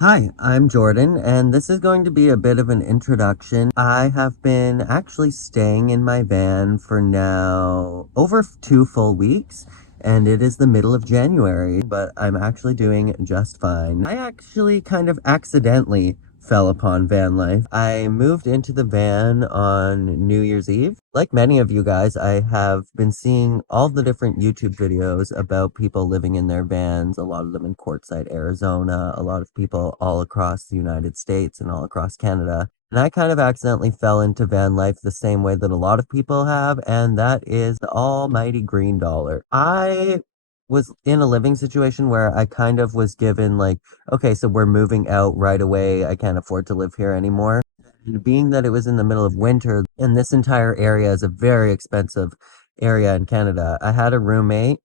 Hi, I'm Jordan, and this is going to be a bit of an introduction. I have been actually staying in my van for now over 2 full weeks, and it is the middle of January, but I'm actually doing just fine. I actually kind of accidentally fell upon van life. I moved into the van on New Year's Eve. Like many of you guys, I have been seeing all the different YouTube videos about people living in their vans, a lot of them in Quartzsite, Arizona, a lot of people all across the United States and all across Canada. And I kind of accidentally fell into van life the same way that a lot of people have, and that is the almighty green dollar. I was in a living situation where I kind of was given like, okay, so we're moving out right away. I can't afford to live here anymore. And being that it was in the middle of winter, and this entire area is a very expensive area in Canada, I had a roommate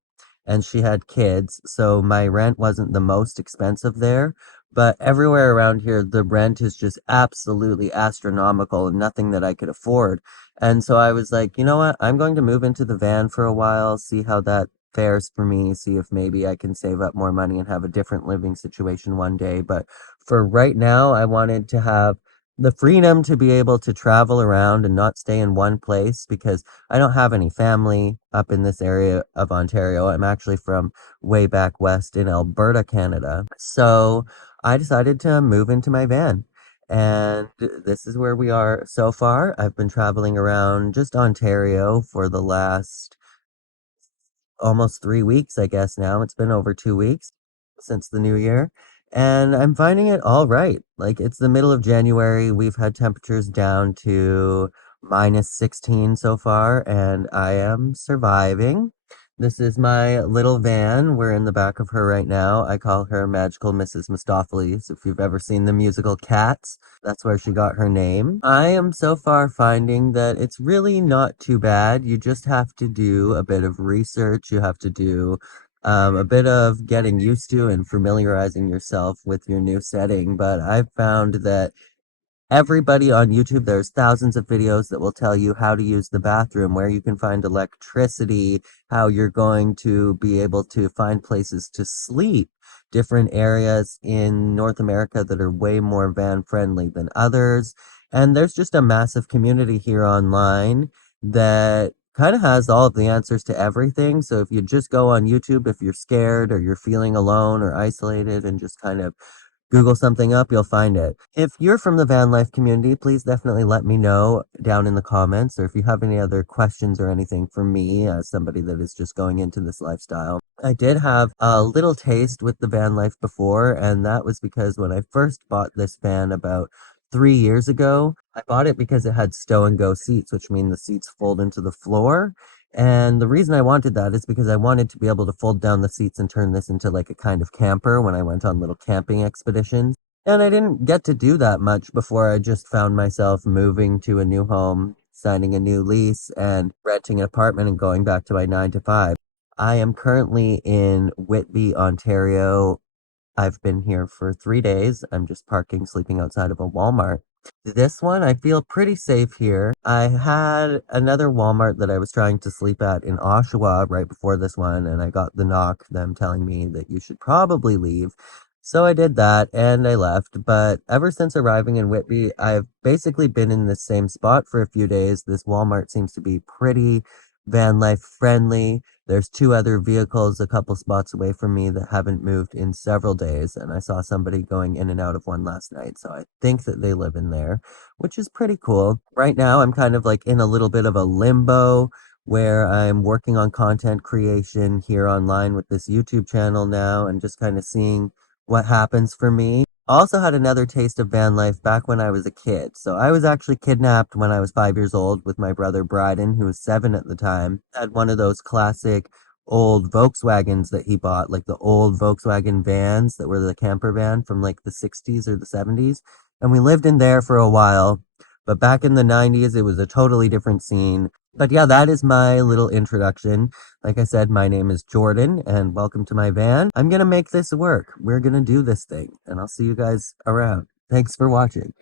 and she had kids, so my rent wasn't the most expensive there. But everywhere around here, the rent is just absolutely astronomical and nothing that I could afford. And so I was like, you know what? I'm going to move into the van for a while, see how that fares for me, see if maybe I can save up more money and have a different living situation one day. But for right now, I wanted to have the freedom to be able to travel around and not stay in one place because I don't have any family up in this area of Ontario. I'm actually from way back west in Alberta, Canada. So I decided to move into my van. And this is where we are so far. I've been traveling around just Ontario for the last almost 3 weeks, I guess now. It's been over 2 weeks since the new year. And I'm finding it all right. Like, it's the middle of January. We've had temperatures down to -16 so far, and I am surviving. This is my little van. We're in the back of her right now. I call her Magical Mrs. Mistopheles. If you've ever seen the musical Cats, that's where she got her name. I am so far finding that it's really not too bad. You just have to do a bit of research. You have to do a bit of getting used to and familiarizing yourself with your new setting. But I've found that everybody on YouTube, there's thousands of videos that will tell you how to use the bathroom, where you can find electricity, how you're going to be able to find places to sleep, different areas in North America that are way more van friendly than others. And there's just a massive community here online that kind of has all of the answers to everything. So if you just go on YouTube, if you're scared or you're feeling alone or isolated and just kind of Google something up, you'll find it. If you're from the van life community, please definitely let me know down in the comments, or if you have any other questions or anything for me as somebody that is just going into this lifestyle. I did have a little taste with the van life before, and that was because when I first bought this van about 3 years ago, I bought it because it had stow and go seats, which mean the seats fold into the floor. And the reason I wanted that is because I wanted to be able to fold down the seats and turn this into like a kind of camper when I went on little camping expeditions. And I didn't get to do that much before I just found myself moving to a new home, signing a new lease, and renting an apartment and going back to my 9 to 5. I am currently in Whitby, Ontario. I've been here for 3 days. I'm just parking, sleeping outside of a Walmart. This one, I feel pretty safe here. I had another Walmart that I was trying to sleep at in Oshawa right before this one, and I got the knock, them telling me that you should probably leave. So I did that and I left. But ever since arriving in Whitby, I've basically been in the same spot for a few days. This Walmart seems to be pretty van life friendly. There's two other vehicles a couple spots away from me that haven't moved in several days, and I saw somebody going in and out of one last night, so I think that they live in there, which is pretty cool. Right now, I'm kind of like in a little bit of a limbo where I'm working on content creation here online with this YouTube channel now and just kind of seeing what happens for me. I also had another taste of van life back when I was a kid. So I was actually kidnapped when I was 5 years old with my brother Bryden, who was 7 at the time. Had one of those classic old Volkswagens that he bought, like the old Volkswagen vans that were the camper van from like the 60s or the 70s. And we lived in there for a while. But back in the 90s, it was a totally different scene. But yeah, that is my little introduction. Like I said, my name is Jordan, and welcome to my van. I'm gonna make this work. We're gonna do this thing, and I'll see you guys around. Thanks for watching.